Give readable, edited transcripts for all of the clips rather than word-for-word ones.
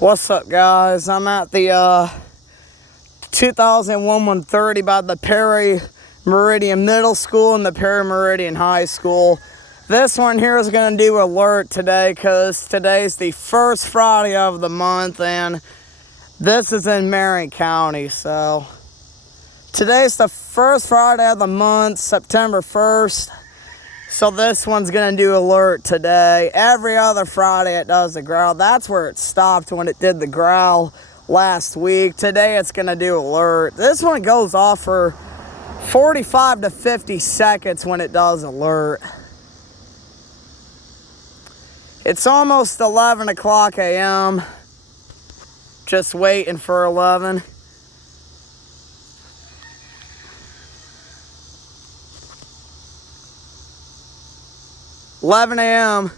What's up, guys? I'm at the 2001 130 by the Perry Meridian Middle School and the Perry Meridian High School. This one here is going to do alert today because today's the first Friday of the month and this is in Marion County. So today's the first Friday of the month, September 1st. So this one's going to do alert today. Every other Friday it does the growl. That's where it stopped when it did the growl last week. Today it's going to do alert. This one goes off for 45 to 50 seconds when it does alert. It's almost 11 o'clock a.m. Just waiting for 11. 11 a.m.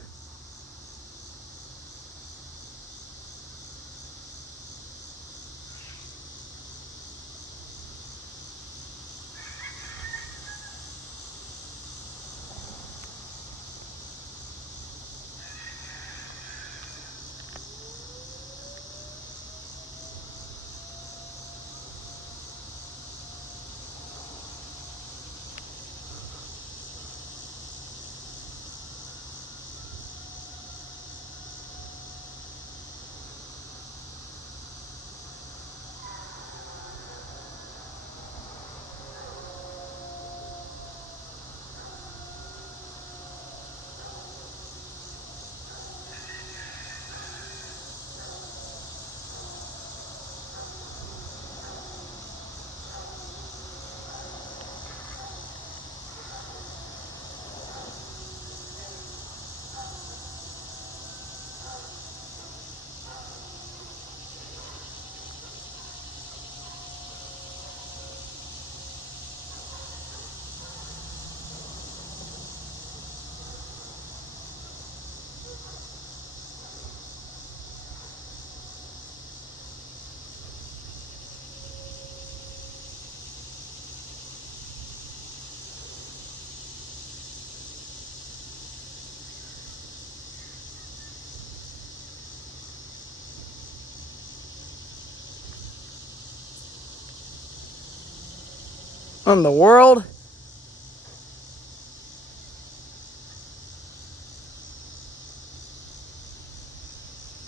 What in the world?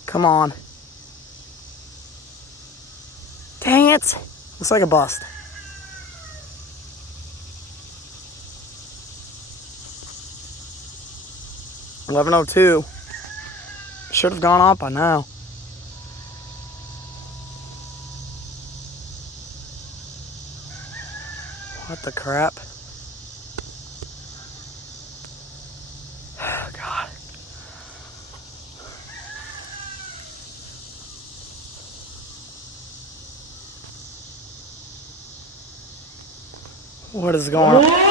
Come on. Dang it. Looks like a bust. $11:02. Should have gone off by now. What the crap? Oh, God. What is going on?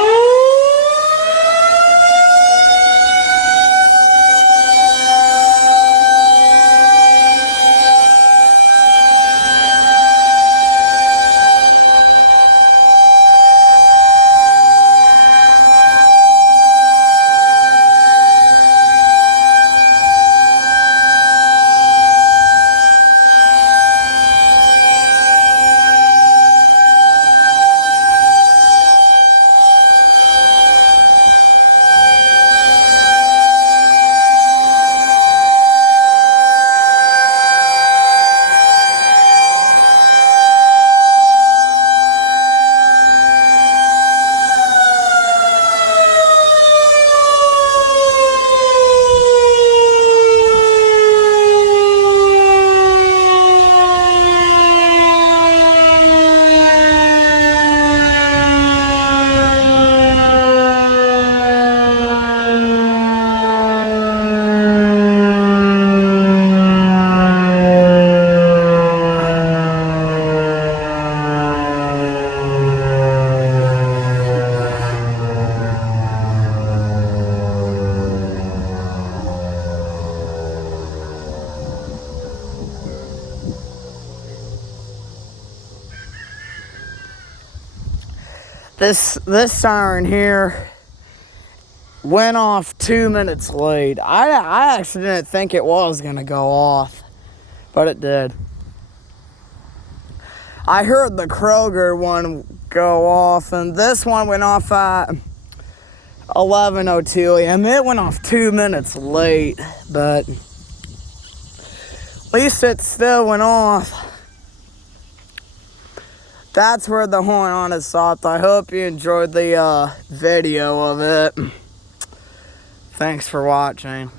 This siren here went off 2 minutes late. I actually didn't think it was gonna go off. but it did. I heard the Kroger one go off, and this one went off at 11:02 a.m. It went off 2 minutes late, but at least it still went off. That's where the horn on it stopped. I hope you enjoyed the video of it. Thanks for watching.